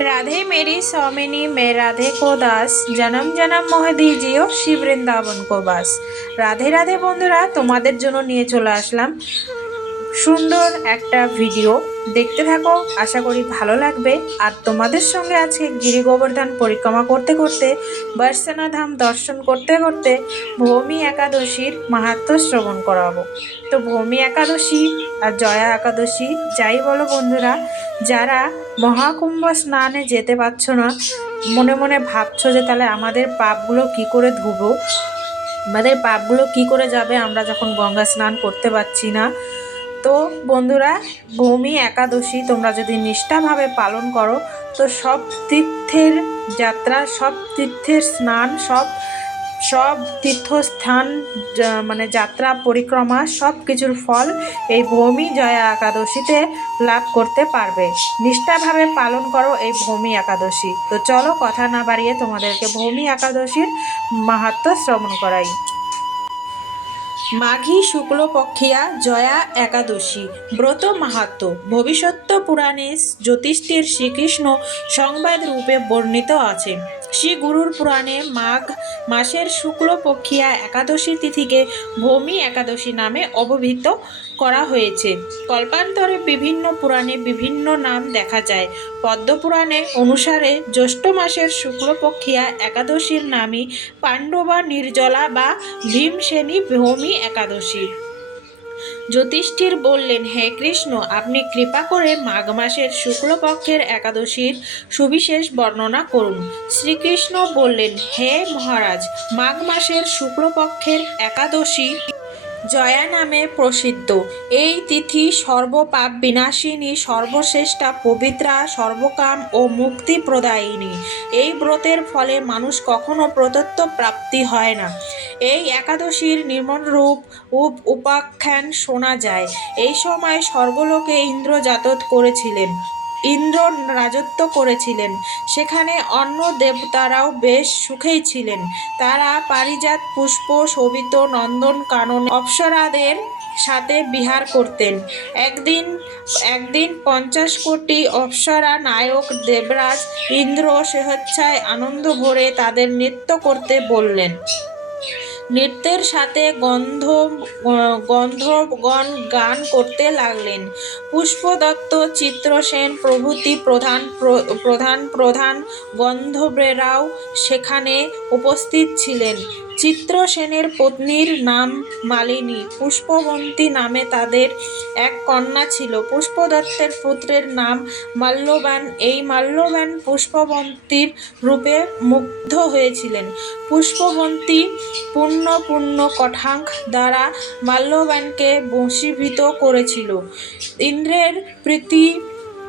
राधे मेरी स्वामिनी मैं राधे को दास জনম জনম মোহ দিজিও শ্রী বৃন্দাবন কো বাস রাধে রাধে বন্ধুরা তোমাদের জন্য নিয়ে চলে আসলাম সুন্দর একটা ভিডিও দেখতে থাকো আশা করি ভালো লাগবে আর তোমাদের সঙ্গে আজকে গিরি গোবর্ধন পরিক্রমা করতে করতে বর্ষনা ধাম দর্শন করতে করতে ভৌমি একাদশীর মাহাত্ম শ্রবণ করাবো তো ভৌমি একাদশী আর জয়া একাদশী যাই বলো বন্ধুরা যারা মহাকুম্ভ স্নানে যেতে পারছ না? মনে মনে ভাবছ যে তাহলে আমাদের পাপগুলো কি করে ধুবো? আমাদের পাপগুলো কি করে যাবে আমরা যখন গঙ্গা স্নান করতে পারছি না? তো বন্ধুরা, ভূমি একাদশী তোমরা যদি নিষ্ঠাভাবে পালন করো, তো সব তীর্থের যাত্রা, সব তীর্থের স্নান, সব সব তীর্থস্থান মানে যাত্রা, পরিক্রমা সব কিছুর ফল এই ভূমি জয়া একাদশীতে লাভ করতে পারবে। নিষ্ঠাভাবে পালন করো এই ভূমি একাদশী। তো চলো কথা না বাড়িয়ে তোমাদেরকে ভূমি একাদশীর মাহাত্ম শ্রবণ করাই। মাঘী শুক্লপক্ষিয়া জয়া একাদশী, ব্রত মাহাত্ম, ভবিষ্যৎ পুরাণে জ্যোতিষ্ঠির শ্রীকৃষ্ণ সংবাদ রূপে বর্ণিত আছে। শ্রী গুরুর পুরাণে মাঘ মাসের শুক্লপক্ষিয়া একাদশী তিথিকে ভূমি একাদশী নামে অভিহিত করা হয়েছে। কল্পান্তরে বিভিন্ন পুরাণে বিভিন্ন নাম দেখা যায়। পদ্মপুরাণে অনুসারে জ্যৈষ্ঠ মাসের শুক্লপক্ষিয়া একাদশীর নামই পাণ্ডবা, নির্জলা বা ভীমসেনী ভৌমি একাদশী। জ্যোতিষ্ঠির বললেন, হে কৃষ্ণ, আপনি কৃপা করে মাঘ মাসের শুক্লপক্ষের একাদশীর সুবিশেষ বর্ণনা করুন। শ্রীকৃষ্ণ বললেন, হে মহারাজ, মাঘ মাসের শুক্লপক্ষের একাদশী জয়া নামে প্রসিদ্ধ। এই তিথি সর্বপাপ বিনাশিনী, সর্বশ্রেষ্ঠা পবিত্রা, সর্বকাম ও মুক্তি প্রদায়িনী। এই ব্রতের ফলে মানুষ কখনো প্রদত্ত প্রাপ্তি হয় না। এই একাদশীর নির্মল রূপ উপ উপাখ্যান শোনা যায়। এই সময় স্বর্গলোকে ইন্দ্র যাতত করেছিলেন। ইন্দ্র রাজত্ব করেছিলেন। সেখানে অন্য দেবতারাও বেশ সুখেই ছিলেন। তারা পারিজাত, পুষ্প, শোভিত, নন্দন, কানন অপ্সরাদের সাথে বিহার করতেন। একদিন একদিন পঞ্চাশ কোটি অপ্সরা নায়ক দেবরাজ ইন্দ্র স্বেচ্ছায় আনন্দ ভরে তাদের নৃত্য করতে বললেন। নৃত্যের সাথে গন্ধ গন্ধর্বগণ গান করতে লাগলেন। পুষ্পদত্ত, চিত্রসেন, প্রভৃতি প্রধান প্র- প্রধান প্রধান গন্ধবেরাও সেখানে উপস্থিত ছিলেন। চিত্রসেনের পত্নীর নাম মালিনী। পুষ্পবন্তী নামে তাদের এক কন্যা ছিল। পুষ্পদত্তের পুত্রের নাম মাল্যবান। এই মাল্যবান পুষ্পবন্তীর রূপে মুগ্ধ হয়েছিলেন। পুষ্পবন্তী পূর্ণ পূর্ণ কঠাঙ্ক দ্বারা মাল্যবানকে বশীভূত করেছিল। ইন্দ্রের প্রীতি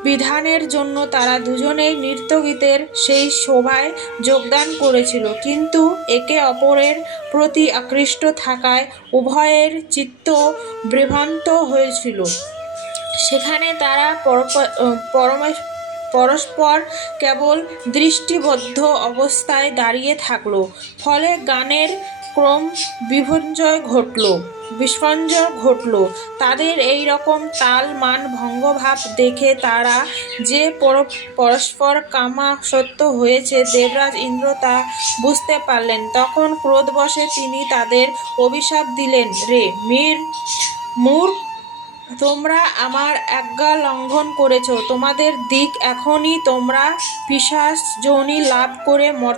বিধানের জন্য তারা দুজনেই নৃত্যগীতের সেই শোভায় যোগদান করেছিল। কিন্তু একে অপরের প্রতি আকৃষ্ট থাকায় উভয়ের চিত্ত বিভ্রান্ত হয়েছিল। সেখানে তারা পরস্পর কেবল দৃষ্টিবদ্ধ অবস্থায় দাঁড়িয়ে থাকল। ফলে গানের ক্রম বিভঞ্জয় ঘটল বিস্পর্যয় ঘটল। তাদের এই রকম তাল মান ভঙ্গভাব দেখে তারা যে পরস্পর কামা সত্য হয়েছে দেবরাজ ইন্দ্র তা বুঝতে পারলেন। তখন ক্রোধবশে তিনি তাদের অভিশাপ দিলেন, রে মীর, মূর, তোমরা আমার আজ্ঞা লঙ্ঘন করেছ। তোমাদের দিক এখনই তোমরা পিশাচ যোনি লাভ করে মর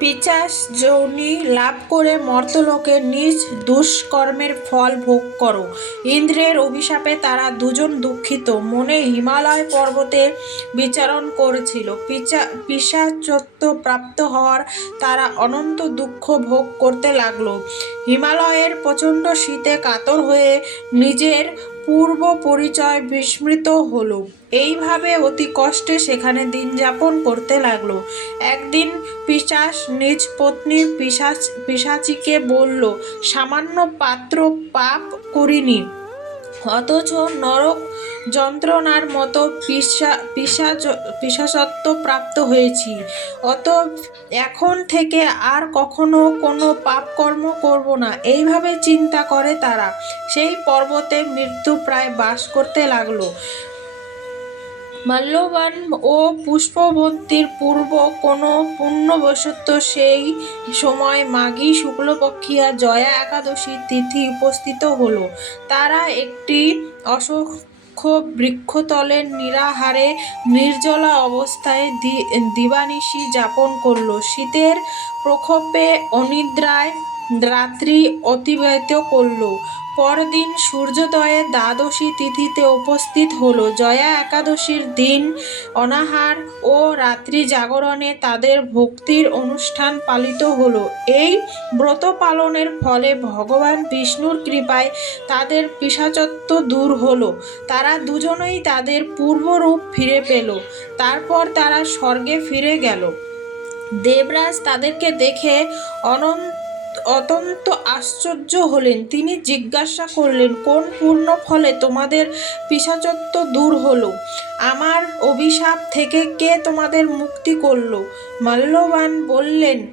পিচাস যৌনি লাভ করে মর্তলোকে নিজ দুষ্কর্মের ফল ভোগ করো। ইন্দ্রের অভিশাপে তারা দুজন দুঃখিত। মনে হিমালয় পর্বতে বিচারণ করেছিল। পিচা পিসাচত্ব প্রাপ্ত হওয়ার তারা অনন্ত দুঃখ ভোগ করতে লাগল। হিমালয়ের প্রচণ্ড শীতে কাতর হয়ে নিজের পূর্ব পরিচয় বিস্মৃত হলো। এইভাবে অতি কষ্টে সেখানে দিন যাপন করতে লাগল। একদিন পিশাচ নিজ পত্নীর পিশাচ পিশাচিকে বলল, সামান্য পাত্র পাপ করিনি। অথচ নরক যন্ত্রণার মতো পিসা পিসাসত্ব প্রাপ্ত হয়েছি। অত এখন থেকে আর কখনো কোনো পাপকর্ম করব না। এইভাবে চিন্তা করে তারা। সেই পর্বতে মৃত্যু প্রায় বাস করতে লাগল। মাল্যবান ও পুষ্পবন্তীর পূর্ব কোনো পুণ্যবশত সেই সময় মাঘী শুক্লপক্ষিয়া জয়া একাদশী তিথি উপস্থিত হলো। তারা একটি অসংখ্য বৃক্ষতলে নিরাহারে নির্জলা অবস্থায় দিবানিশি যাপন করল। শীতের প্রকোপে অনিদ্রায় রাত্রি অতিবাহিত করল। পরদিন সূর্যোদয়ে দ্বাদশী তিথিতে উপস্থিত হলো। জয়া একাদশীর দিন অনাহার ও রাত্রি জাগরণে তাদের ভক্তির অনুষ্ঠান পালিত হলো। এই ব্রত পালনের ফলে ভগবান বিষ্ণুর কৃপায় তাদের পিশাচত্ব দূর হলো। তারা দুজনেই তাদের পূর্বরূপ ফিরে পেল। তারপর তারা স্বর্গে ফিরে গেল। দেবরাজ তাদেরকে দেখে অনন্ত অত্যন্ত আশ্চর্য হলেন। তিনি জিজ্ঞাসা করলেন, কোন পূর্ণ ফলে তোমাদের পিসাচত্ব দূর হলো? আমার অভিশাপ থেকে কে তোমাদের মুক্তি করল? মাল্যবান বললেন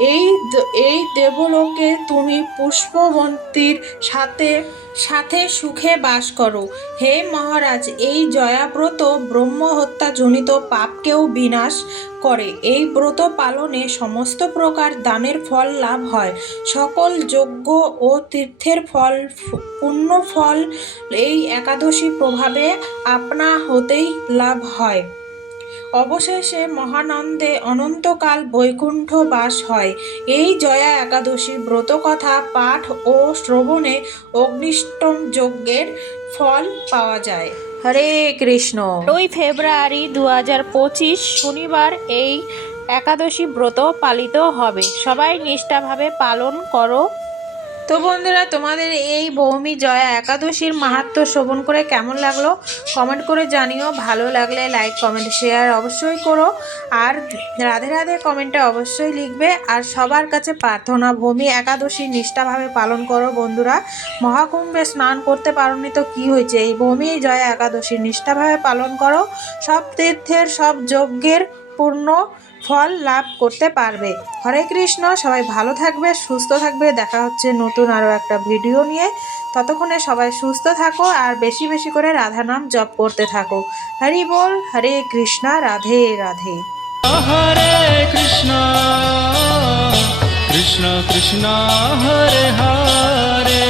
এই এই দেবলোকে তুমি পুষ্পবন্তীর সাথে সাথে সুখে বাস করো। হে মহারাজ, এই জয়াব্রত ব্রহ্ম হত্যাজনিত পাপকেও বিনাশ করে। এই ব্রত পালনে সমস্ত প্রকার দানের ফল লাভ হয়। সকল যজ্ঞ ও তীর্থের ফল, পুণ্য ফল এই একাদশী প্রভাবে আপনা হতেই লাভ হয়। অবশেষে মহানন্দে অনন্তকাল বৈকুণ্ঠ বাস হয়। এই জয়া একাদশী ব্রতকথা পাঠ ও শ্রবণে অগ্নিষ্টম যজ্ঞের ফল পাওয়া যায়। হরে কৃষ্ণ। দুই ফেব্রুয়ারি দু হাজার পঁচিশ শনিবার এই একাদশী ব্রত পালিত হবে। সবাই নিষ্ঠাভাবে পালন করো। তো বন্ধুরা, তোমাদের এই ভৌমি জয়া একাদশীর মাহাত্ম শ্রবণ করে কেমন লাগল? কমেন্ট করে জানিও। ভালো লাগলে লাইক, কমেন্ট, শেয়ার অবশ্যই করো। আর রাধে রাধে কমেন্টে অবশ্যই লিখবে। আর সবার কাছে প্রার্থনা ভূমি একাদশী নিষ্ঠাভাবে পালন করো বন্ধুরা। মহাকুম্ভে স্নান করতে পারোনি তো কি হয়েছে? এই ভূমি জয়া একাদশী নিষ্ঠাভাবে পালন করো। সব তীর্থের সব যজ্ঞের পূর্ণ ফল লাভ করতে পারবে। হরে কৃষ্ণ, সবাই ভালো থাকবে, সুস্থ থাকবে। দেখা হচ্ছে নতুন আরও একটা ভিডিও নিয়ে। ততক্ষণে সবাই সুস্থ থাকো আর বেশি বেশি করে রাধা নাম জপ করতে থাকো। হরি বল, হরে কৃষ্ণা, রাধে রাধে। হরে কৃষ্ণ কৃষ্ণ কৃষ্ণ, হরে হরে।